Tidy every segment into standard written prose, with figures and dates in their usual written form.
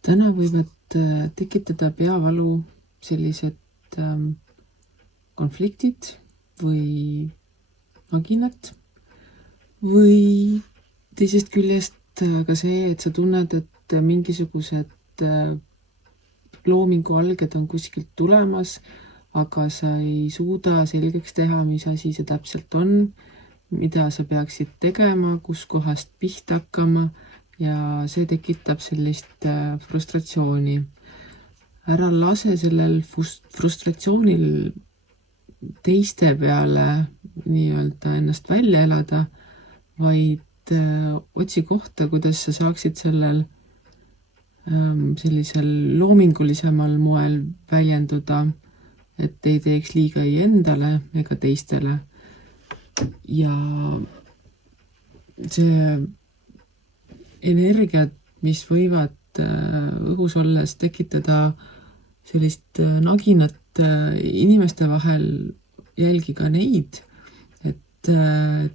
Täna võivad tekitada peavalu sellised konfliktid või naginad või teisest küljest ka see, et sa tunned, et mingisugused loomingu alged on kuskilt tulemas, aga sa ei suuda selgeks teha, mis asi see täpselt on, mida sa peaksid tegema, kus kohast pihta hakkama ja see tekitab sellist frustratsiooni. Ära lase sellel frustratsioonil teiste peale nii-öelda ennast välja elada, vaid otsi kohta, kuidas sa saaksid sellel sellisel loomingulisemal moel väljenduda, et ei teeks liiga ei endale ega teistele. Ja see energiat, mis võivad õhus olles tekitada sellist naginat inimeste vahel, jälgi ka neid, et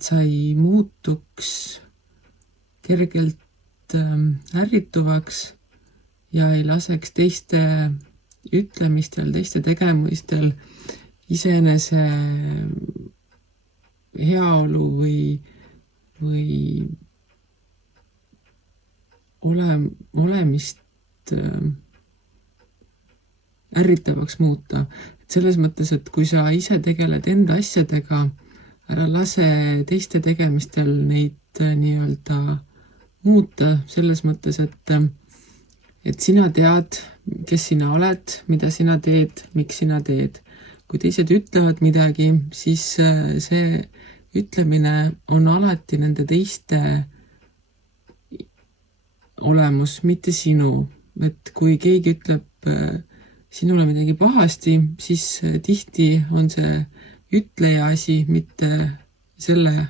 sa ei muutuks kergelt ärrituvaks ja ei laseks teiste ütlemistel, teiste tegemistel iseenese heaolu või olemist ärritavaks muuta. Selles mõttes, et kui sa ise tegeled enda asjadega, ära lase teiste tegemistel neid nii-öelda muuta, selles mõttes, et sina tead, kes sina oled, mida sina teed, miks sina teed. Kui teised ütlevad midagi, siis see ütlemine on alati nende teiste olemus, mitte sinu. Et kui keegi ütleb sinule midagi pahasti, siis tihti on see ütleja asi, mitte selle,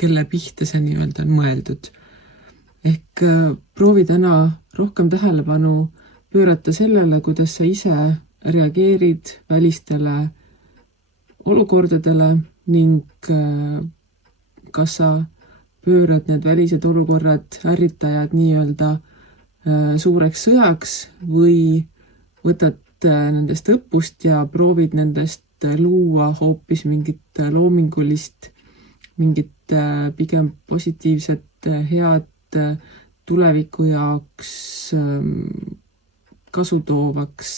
kelle pihta see nii-öelda on mõeldud. Ehk proovi täna rohkem tähelepanu pöörata sellele, kuidas sa ise reageerid välistele olukordadele ning kas sa pöörad need välised olukorrad, ärritajad nii-öelda suureks sõjaks või võtad nendest õppust ja proovid nendest luua hoopis mingit loomingulist, mingit pigem positiivset, head tuleviku jaoks kasutoovaks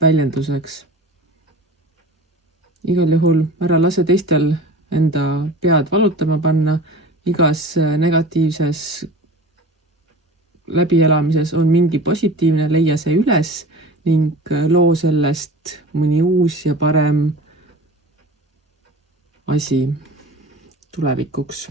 väljenduseks. Igal juhul ära lase teistel enda pead valutama panna, igas negatiivses läbielamises on mingi positiivne, leia see üles ning loo sellest mõni uus ja parem asi tulevikuks.